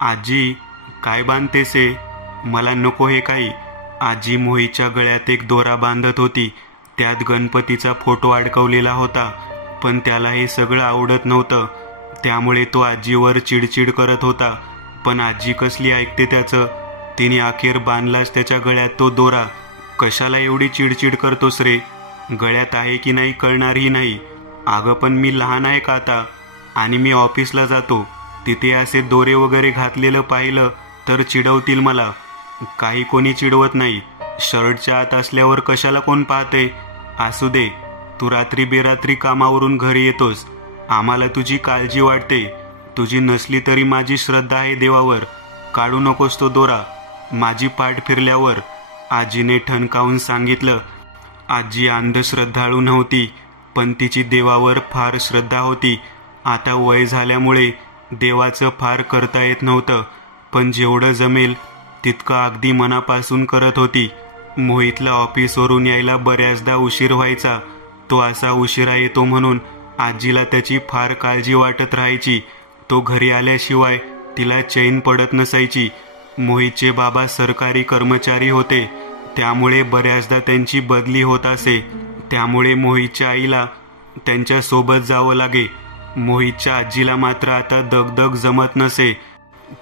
आजी, काय बांधतेसे? मला नको हे काही. आजी मोहीच्या गळ्यात एक दोरा बांधत होती. त्यात गणपतीचा फोटो अडकवलेला होता, पण त्याला हे सगळं आवडत नव्हतं. त्यामुळे तो आजीवर चिडचिड करत होता. पण आजी कसली ऐकते त्याचं. तिने अखेर बांधलाच त्याच्या गळ्यात तो दोरा. कशाला एवढी चिडचिड करतोस रे? गळ्यात आहे की नाही कळणारही नाही. अगं पण मी लहान आहे का आता? आणि मी ऑफिसला जातो. तिथे असे दोरे वगैरे घातलेलं पाहिलं तर चिडवतील मला. काही कोणी चिडवत नाही. शर्टच्या आत असल्यावर कशाला कोण पाहते? असू दे, तू रात्री बेरात्री कामावरून घरी येतोस. आम्हाला तुझी काळजी वाटते. तुझी नसली तरी माझी श्रद्धा आहे देवावर. काढू नकोस तो दोरा. माझी पाठ फिरल्यावर, आजीने ठणकावून सांगितलं. आजी अंधश्रद्धाळू नव्हती, पण तिची देवावर फार श्रद्धा होती. आता वय झाल्यामुळे देवाचं फार करता येत नव्हतं, पण जेवढं जमेल तितकं अगदी मनापासून करत होती. मोहितला ऑफिसवरून यायला बऱ्याचदा उशीर व्हायचा. तो असा उशिरा येतो म्हणून आजीला त्याची फार काळजी वाटत राहायची. तो घरी आल्याशिवाय तिला चैन पडत नसायची. मोहितचे बाबा सरकारी कर्मचारी होते, त्यामुळे बऱ्याचदा त्यांची बदली होत असे. त्यामुळे मोहितच्या आईला त्यांच्या सोबत जावं लागे. मोहितच्या आजीला मात्र आता दगदग जमत नसे,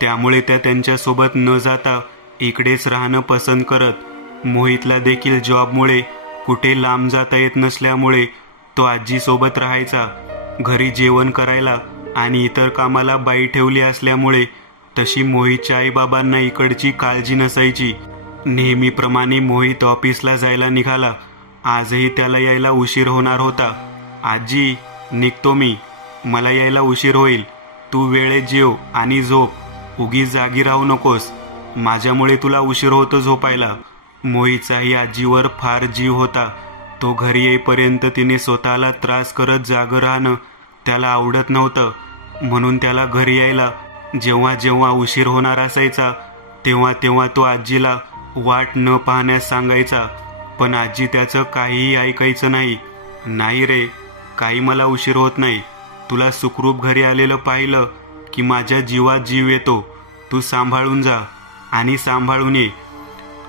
त्यामुळे त्या त्यांच्यासोबत न जाता इकडेच राहणं पसंत करत. मोहितला देखील जॉबमुळे कुठे लांब जाता येत नसल्यामुळे तो आजीसोबत राहायचा. घरी जेवण करायला आणि इतर कामाला बाई ठेवली असल्यामुळे तशी मोहितच्या आईबाबांना इकडची काळजी नसायची. नेहमीप्रमाणे मोहित ऑफिसला जायला निघाला. आजही त्याला यायला उशीर होणार होता. आजी, निघतो मी. मला यायला उशीर होईल. तू वेळेत जेव आणि झोप. उगीच जागी राहू नकोस. माझ्यामुळे तुला उशीर होतो झोपायला. मोहितचाही आजीवर फार जीव होता. तो घरी येईपर्यंत तिने स्वतःला त्रास करत जागं राहणं त्याला आवडत नव्हतं. म्हणून त्याला घरी यायला जेव्हा जेव्हा उशीर होणार असायचा तेव्हा तेव्हा तो आजीला वाट न पाहण्यास सांगायचा. पण आजी त्याचं काहीही ऐकायचं नाही. नाही रे, काही मला उशीर होत नाही. तुला सुखरूप घरी आलेलं पाहिलं की माझ्या जीवात जीव येतो. तू सांभाळून जा आणि सांभाळून ये.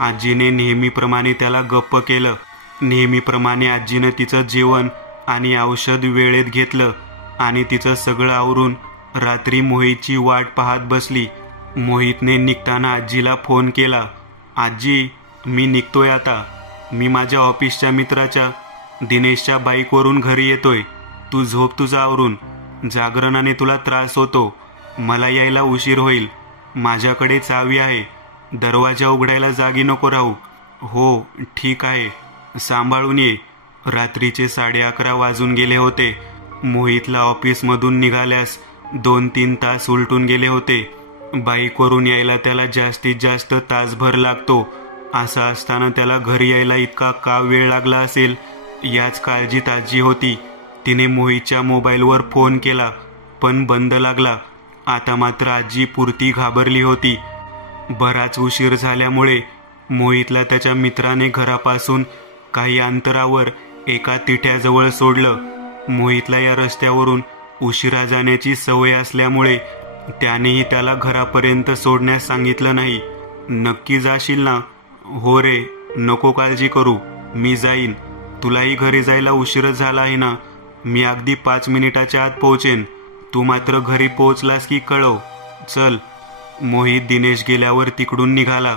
आजीने नेहमीप्रमाणे त्याला गप्प केलं. नेहमीप्रमाणे आजीनं तिचं जेवण आणि औषध वेळेत घेतलं आणि तिचं सगळं आवरून रात्री मोहितची वाट पाहत बसली. मोहितने निघताना आजीला फोन केला. आजी, मी निघतोय आता. मी माझ्या ऑफिसच्या मित्राच्या दिनेशच्या बाईकवरून घरी येतोय. तू झोप तुझं आवरून. जागरणाने तुला त्रास होतो. मला यायला उशीर होईल. माझ्याकडे चावी आहे. दरवाजा उघडायला जागी नको राहू. हो, ठीक आहे. सांभाळून ये. रात्रीचे 11:30 वाजून गेले होते. मोहितला ऑफिसमधून निघाल्यास 2-3 तास उलटून गेले होते. बाईकवरून यायला त्याला जास्तीत जास्त तासभर लागतो. असं असताना त्याला घरी यायला इतका का वेळ लागला असेल याच काळजीत आजी होती. तिने मोहितच्या मोबाईलवर फोन केला, पण बंद लागला. आता मात्र आजी पुरती घाबरली होती. बराच उशीर झाल्यामुळे मोहितला त्याच्या मित्राने घरापासून काही अंतरावर एका तिठ्याजवळ सोडलं. मोहितला या रस्त्यावरून उशिरा जाण्याची सवय असल्यामुळे त्यानेही त्याला घरापर्यंत सोडण्यास सांगितलं नाही. नक्की जाशील ना? हो रे, नको काळजी करू, मी जाईन. तुलाही घरी जायला उशीरच झाला आहे ना? मी अगदी 5 मिनिटाच्या आत पोहोचेन. तू मात्र घरी पोहोचलास की कळव. चल. मोहित दिनेश गेल्यावर तिकडून निघाला.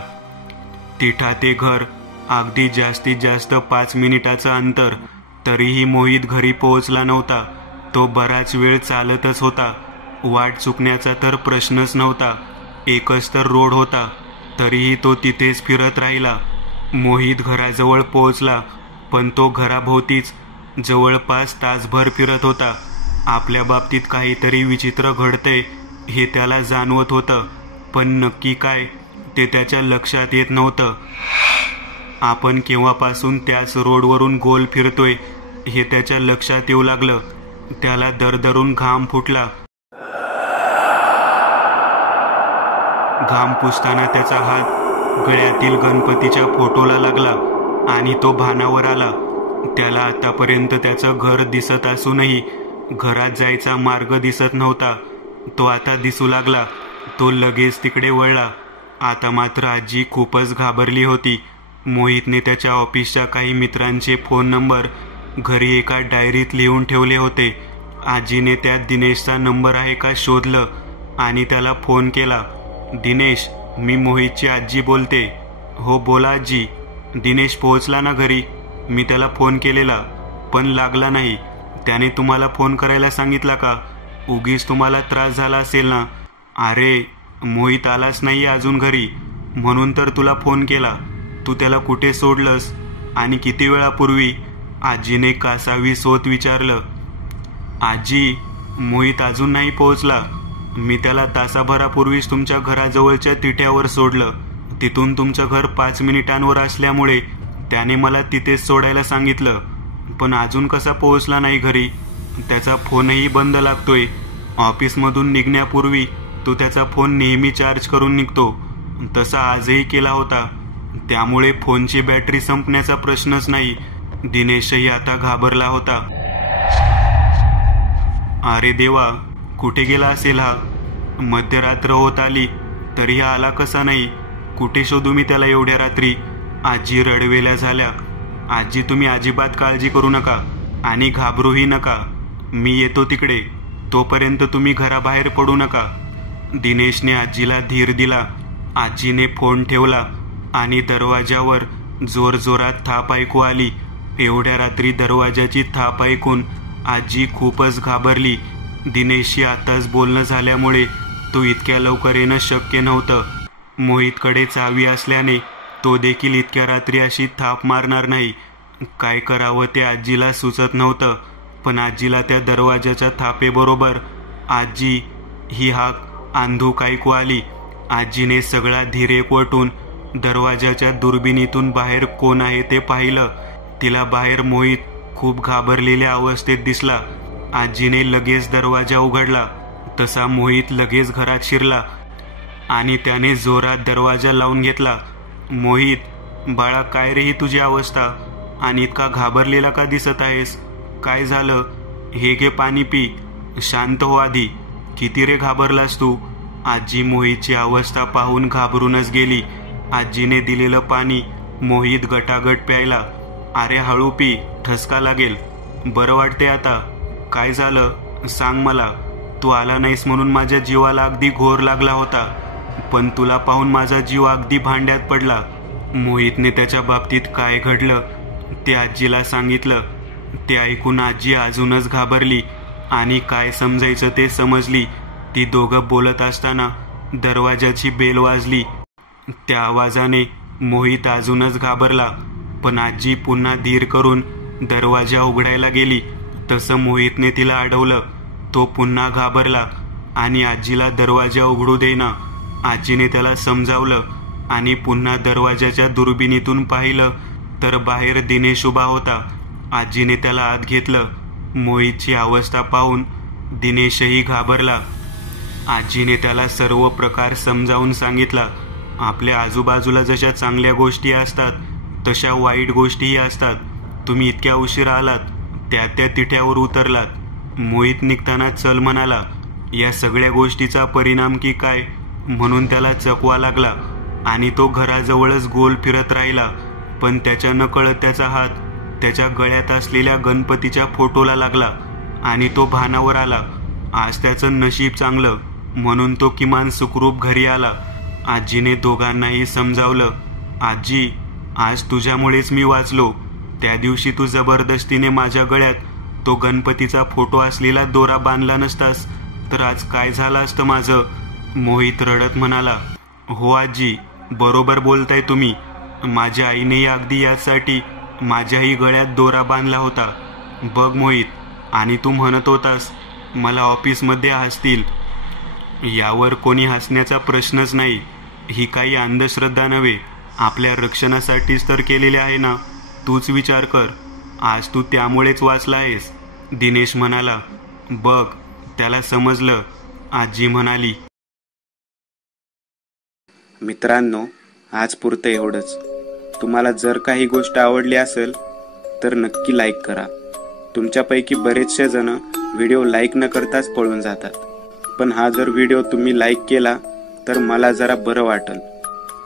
तिठा ते घर अगदी जास्तीत जास्त 5 मिनिटाचं अंतर. तरीही मोहित घरी पोहोचला नव्हता. तो बराच वेळ चालतच होता. वाट चुकण्याचा तर प्रश्नच नव्हता. एकच तर रोड होता, तरीही तो तिथेच फिरत राहिला. मोहित घराजवळ पोहोचला, पण तो घराभोवतीच जवळपास तासभर फिरत होता. आपल्या बाबतीत काहीतरी विचित्र घडतंय हे त्याला जाणवत होतं, पण नक्की काय ते त्याच्या लक्षात येत नव्हतं. आपण केव्हापासून त्याच रोडवरून गोल फिरतोय हे त्याच्या लक्षात येऊ लागलं. त्याला दरदरून घाम फुटला. घाम पुसताना त्याचा हात गळ्यातील गणपतीच्या फोटोला लागला आणि तो भानावर आला. त्याला आतापर्यंत त्याचं घर दिसत असूनही घरात जायचा मार्ग दिसत नव्हता. तो आता दिसू लागला. तो लगेच तिकडे वळला. आता मात्र आजी खूपच घाबरली होती. मोहितने त्याच्या ऑफिसच्या काही मित्रांचे फोन नंबर घरी एका डायरीत लिहून ठेवले होते. आजीने त्यात दिनेशचा नंबर आहे का शोधलं आणि त्याला फोन केला. दिनेश, मी मोहितची आजी बोलते. हो बोला आजी. दिनेश पोहोचला ना घरी? मी त्याला फोन केलेला पण लागला नाही. त्याने तुम्हाला फोन करायला सांगितला का? उगीच तुम्हाला त्रास झाला असेल ना? अरे मोहित आलाच नाही अजून घरी, म्हणून तर तुला फोन केला. तू त्याला कुठे सोडलंस आणि किती वेळापूर्वी? आजीने कासावी सोत विचारलं. आजी, मोहित अजून नाही पोहोचला. मी त्याला तासाभरापूर्वीच तुमच्या घराजवळच्या तिठ्यावर सोडलं. तिथून तुमचं घर 5 मिनिटांवर असल्यामुळे त्याने मला तिथेच सोडायला सांगितलं. पण अजून कसा पोहोचला नाही घरी? त्याचा फोनही बंद लागतोय. ऑफिसमधून निघण्यापूर्वी तो त्याचा फोन नेहमी चार्ज करून निघतो. तसा आजही केला होता. त्यामुळे फोनची बॅटरी संपण्याचा प्रश्नच नाही. दिनेशही आता घाबरला होता. अरे देवा, कुठे गेला असेल हा? मध्यरात्र होत आली तरी हा आला कसा नाही? कुठे शोधू मी त्याला एवढ्या रात्री? आजी रडवेल्या झाल्या. आजी, तुम्ही अजिबात काळजी करू नका आणि घाबरूही नका. मी येतो तिकडे. तोपर्यंत तुम्ही घराबाहेर पडू नका. दिनेशने आजीला धीर दिला. आजीने फोन ठेवला आणि दरवाजावर जोरजोरात थाप ऐकू आली. एवढ्या रात्री दरवाजाची थाप ऐकून आजी खूपच घाबरली. दिनेशशी आताच बोलणं झाल्यामुळे तो इतक्या लवकर येणं शक्य नव्हतं. मोहितकडे चावी असल्याने तो देखील इतक्या रात्री अशी थाप मारणार नाही. काय करावं ते आजीला सुचत नव्हतं. पण आजीला त्या दरवाजाच्या थापेबरोबर आजी ही हाक अंधूक ऐकू आली. आजीने सगळा धीर एकवटून दरवाजाच्या दुर्बिणीतून बाहेर कोण आहे ते पाहिलं. तिला बाहेर मोहित खूप घाबरलेल्या अवस्थेत दिसला. आजीने लगेच दरवाजा उघडला. तसा मोहित लगेच घरात शिरला आणि त्याने जोरात दरवाजा लावून घेतला. मोहित, बाळा, काय रे ही तुझी अवस्था? आणि इतका घाबरलेला का दिसत आहेस? काय झालं? हे घे पाणी पी. शांत हो आधी. किती रे घाबरलास तू? आजी मोहितची अवस्था पाहून घाबरूनच गेली. आजीने दिलेलं पाणी मोहित गटागट प्यायला. अरे हळू पी, ठसका लागेल. बरं वाटते आता? काय झालं सांग मला. तू आला नाहीस म्हणून माझ्या जीवाला अगदी घोर लागला होता, पण तुला पाहून माझा जीव अगदी भांड्यात पडला. मोहितने त्याच्या बाबतीत काय घडलं ते आजीला सांगितलं. ते ऐकून आजी अजूनच घाबरली आणि काय समजायचं ते समजली. ती दोघं बोलत असताना दरवाजाची बेल वाजली. त्या आवाजाने मोहित अजूनच घाबरला, पण आजी पुन्हा धीर करून दरवाजा उघडायला गेली. तसं मोहितने तिला अडवलं. तो पुन्हा घाबरला आणि आजीला दरवाजा उघडू देईना. आजीने त्याला समजावलं आणि पुन्हा दरवाजाच्या दुर्बिणीतून पाहिलं तर बाहेर दिनेश उभा होता. आजीने त्याला आत घेतलं. मोहितची अवस्था पाहून दिनेशही घाबरला. आजीने त्याला सर्व प्रकार समजावून सांगितला. आपल्या आजूबाजूला जशा चांगल्या गोष्टी असतात तशा वाईट गोष्टीही असतात. तुम्ही इतक्या उशिरा आलात, त्या तिठ्यावर उतरलात. मोहित निघताना चल म्हणाला. या सगळ्या गोष्टीचा परिणाम की काय म्हणून त्याला चकवा लागला आणि तो घराजवळच गोल फिरत राहिला. पण त्याच्या नकळत त्याचा हात त्याच्या गळ्यात असलेल्या गणपतीच्या फोटोला लागला आणि तो भानावर आला. आज त्याचं नशीब चांगलं म्हणून तो किमान सुखरूप घरी आला. आजीने दोघांनाही समजावलं. आजी, आज तुझ्यामुळेच मी वाचलो. त्या दिवशी तू जबरदस्तीने माझ्या गळ्यात तो गणपतीचा फोटो असलेला दोरा बांधला नसतास तर आज काय झालं असतं माझं? मोहित रडत म्हणाला. हो आजी, बरोबर बोलताय तुम्ही. माझ्या आईनेही अगदी यासाठी माझ्याही गळ्यात दोरा बांधला होता. बघ मोहित, आणि तू म्हणत होतास मला ऑफिसमध्ये हसतील. यावर कोणी हसण्याचा प्रश्नच नाही. ही काही अंधश्रद्धा नव्हे, आपल्या रक्षणासाठीच तर केलेले आहे ना. तूच विचार कर, आज तू त्यामुळेच वाचला आहेस. दिनेश म्हणाला. बघ, त्याला समजलं, आजी म्हणाली. मित्रांनो, आज पुरतं एवढंच. तुम्हाला जर काही गोष्ट आवडली असेल तर नक्की लाईक करा. तुमच्यापैकी बरेचसे जण व्हिडिओ लाईक न करताच पळून जातात. पण हा जर व्हिडिओ तुम्ही लाईक केला तर मला जरा बरं वाटेल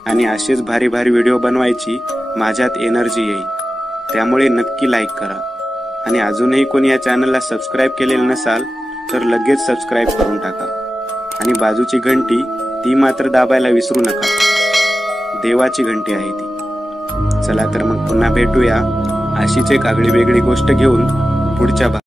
आणि असेच भारी भारी व्हिडिओ बनवायची माझ्यात एनर्जी येईल. त्यामुळे नक्की लाईक करा आणि अजूनही कोणी या चॅनलला सबस्क्राईब केलेलं नसाल तर लगेच सबस्क्राईब करून टाका आणि बाजूची घंटी ती मात्र दाबायला विसरू नका. देवाची घंटी आहे ती. चला तर मग पुन्हा भेटूया अशीच एक आगळी वेगळी गोष्ट घेऊन पुढच्या